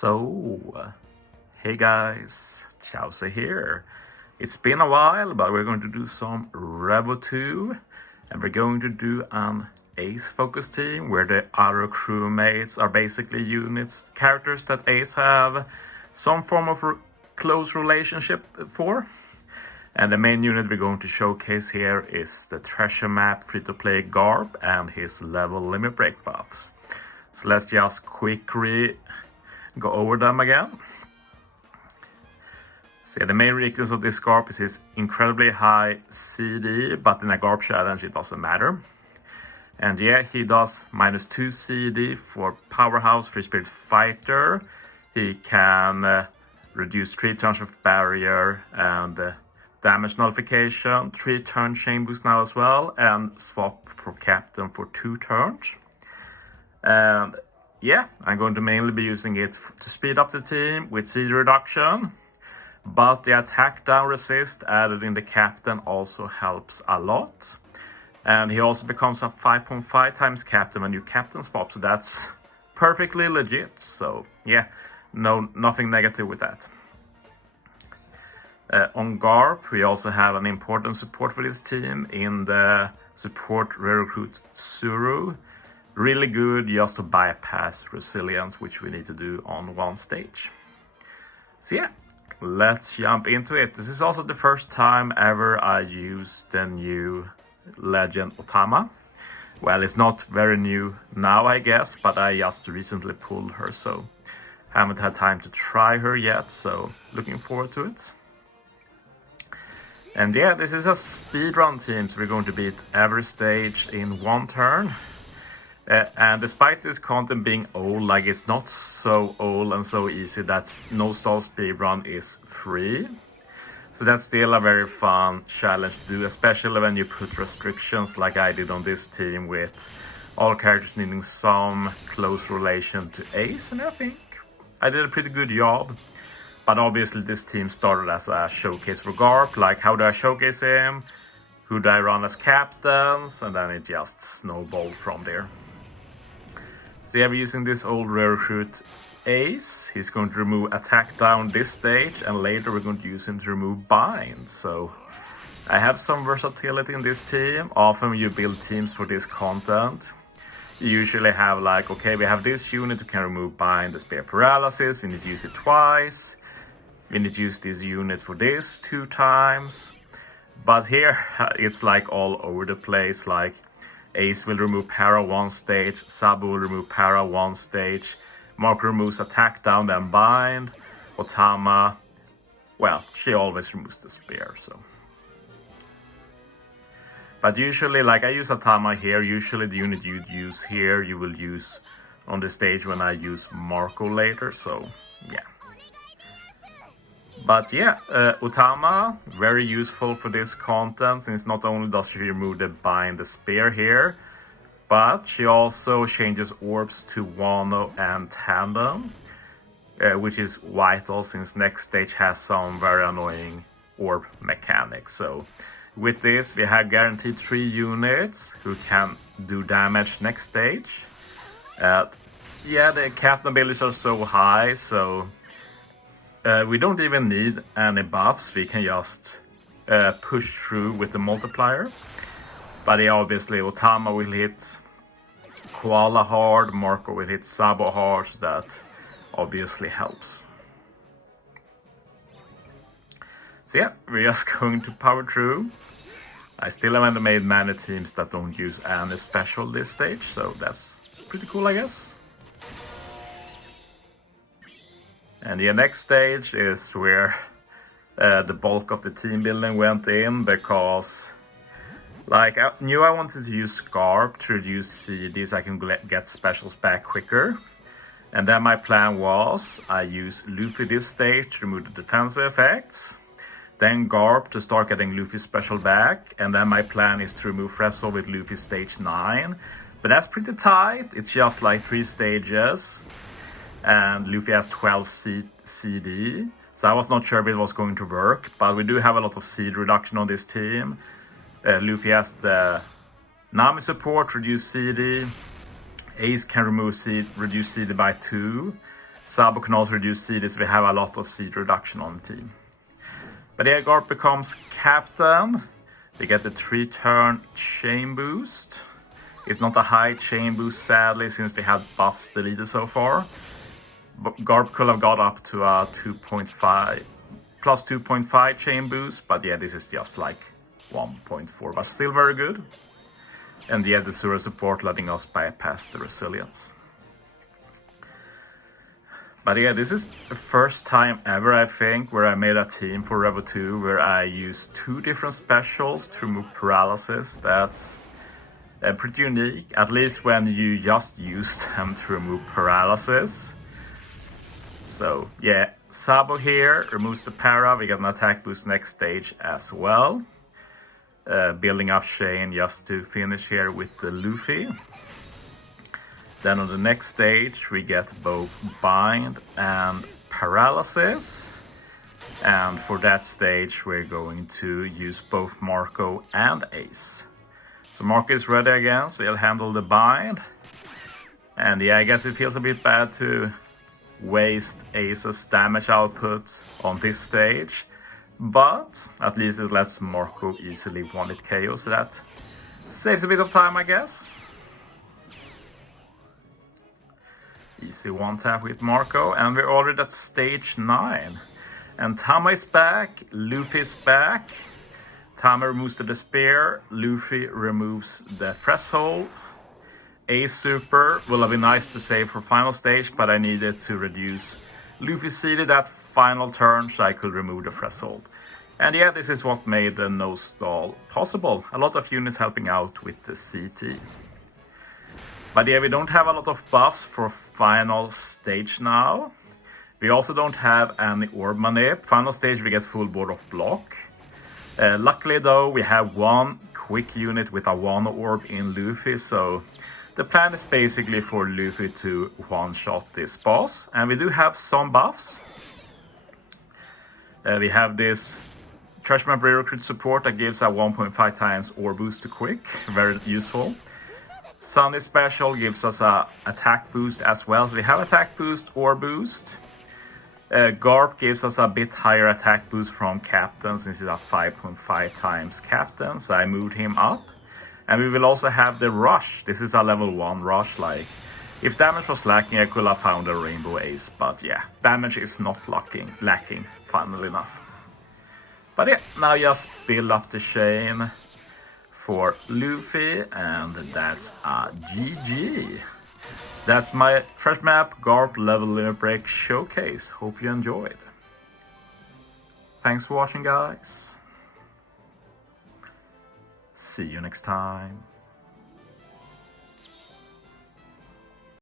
So, hey guys, Chauzu here. It's been a while, but we're going to do some Revo 2, and we're going to do an Ace focus team where the other crewmates are basically units, characters that Ace have some form of close relationship for. And the main unit we're going to showcase here is the treasure map free-to-play Garp and his level limit break buffs. So let's just quickly go over them again. So the main weakness of this Garp is his incredibly high CD, but in a Garp challenge it doesn't matter. And yeah, he does -2 CD for Powerhouse Free Spirit Fighter. He can reduce 3 turns of barrier and damage nullification, 3 turn chain boost now as well, and swap for captain for 2 turns. And yeah, I'm going to mainly be using it to speed up the team with CD reduction, but the attack down resist added in the captain also helps a lot. And he also becomes a 5.5 times captain when you captain swap, so that's perfectly legit. So yeah, nothing negative with that. On Garp, we also have an important support for this team in the support recruit Suru. Really good just to bypass resilience, which we need to do on one stage. So yeah, let's jump into it. This is also the first time ever I used the new Legend Otama. Well, it's not very new now, I guess, but I just recently pulled her, so haven't had time to try her yet, so looking forward to it. And yeah, this is a speedrun team, so we're going to beat every stage in one turn. And despite this content being old, like it's not so old and so easy that no stall speedrun is free. So that's still a very fun challenge to do, especially when you put restrictions like I did on this team with all characters needing some close relation to Ace, and I think I did a pretty good job. But obviously this team started as a showcase for Garp, like how do I showcase him, who do I run as captains, and then it just snowballed from there. So yeah, we're using this old recruit Ace. He's going to remove attack down this stage, and later we're going to use him to remove bind. So I have some versatility in this team. Often when you build teams for this content, you usually have like, okay, we have this unit who can remove bind, the spear paralysis, we need to use it twice. We need to use this unit for this 2 times. But here it's like all over the place, like Ace will remove para 1 stage, Sabu will remove para 1 stage, Marco removes attack down then bind, Otama, well, she always removes the spear, so. But usually, like I use Otama here, usually the unit you'd use here, you will use on the stage when I use Marco later, so yeah. But yeah, Otama, very useful for this content, since not only does she remove the bind, the spear here, but she also changes orbs to Wano and Tandem, which is vital since next stage has some very annoying orb mechanics. So with this, we have guaranteed 3 units who can do damage next stage. Yeah, the captain abilities are so high, so we don't even need any buffs. We can just push through with the multiplier. But yeah, obviously Otama will hit Koala hard, Marco will hit Sabo hard, so that obviously helps. So yeah, we're just going to power through. I still haven't made many teams that don't use any special this stage, so that's pretty cool, I guess. And the next stage is where the bulk of the team building went in, because like I knew I wanted to use Garp to reduce CD so I can get specials back quicker. And then my plan was I use Luffy this stage to remove the defensive effects, then Garp to start getting Luffy special back, and then my plan is to remove Revo with Luffy stage 9. But that's pretty tight, it's just like 3 stages. And Luffy has 12 CD, so I was not sure if it was going to work, but we do have a lot of CD reduction on this team. Luffy has the Nami support, reduce CD, Ace can reduce CD by 2, Sabo can also reduce CD, so we have a lot of CD reduction on the team. But yeah, Garp becomes captain. They get the 3-turn chain boost. It's not a high chain boost, sadly, since we have buffs deleted so far. But Garp could have got up to a 2.5, plus 2.5 chain boost, but yeah, this is just like 1.4, but still very good. And yeah, the Sura support letting us bypass the resilience. But yeah, this is the first time ever, I think, where I made a team for Revo 2 where I used 2 different specials to remove paralysis. That's pretty unique, at least when you just use them to remove paralysis. So yeah, Sabo here removes the para, we get an attack boost next stage as well. Building up Shane just to finish here with the Luffy. Then on the next stage we get both bind and paralysis. And for that stage we're going to use both Marco and Ace. So Marco is ready again, so he'll handle the bind. And yeah, I guess it feels a bit bad to waste Ace's damage output on this stage. But at least it lets Marco easily one-hit KO, so that saves a bit of time, I guess. Easy one-tap with Marco, and we're already at stage 9. And Tama is back, Luffy is back. Tama removes the Despair, Luffy removes the Threshold. A super will have been nice to save for final stage, but I needed to reduce Luffy's CD that final turn so I could remove the Threshold. And yeah, this is what made the no stall possible. A lot of units helping out with the CT. But yeah, we don't have a lot of buffs for final stage now. We also don't have any orb manip. Final stage we get full board of block. Luckily though, we have one quick unit with a 1 orb in Luffy, so the plan is basically for Luffy to one-shot this boss. And we do have some buffs. We have this Trash Map Recruit support that gives a 1.5 times orb boost to quick, very useful. Sunny Special gives us a attack boost as well, so we have attack boost or boost. Garp gives us a bit higher attack boost from Captain, since he's a 5.5 times Captain, so I moved him up. And we will also have the Rush. This is a level 1 Rush, like, if damage was lacking I could have found a Rainbow Ace, but yeah, damage is not lacking, funnily enough. But yeah, now just build up the chain for Luffy, and that's a GG. So that's my Trash Map Garp Level Limit Break showcase. Hope you enjoyed. Thanks for watching, guys. See you next time.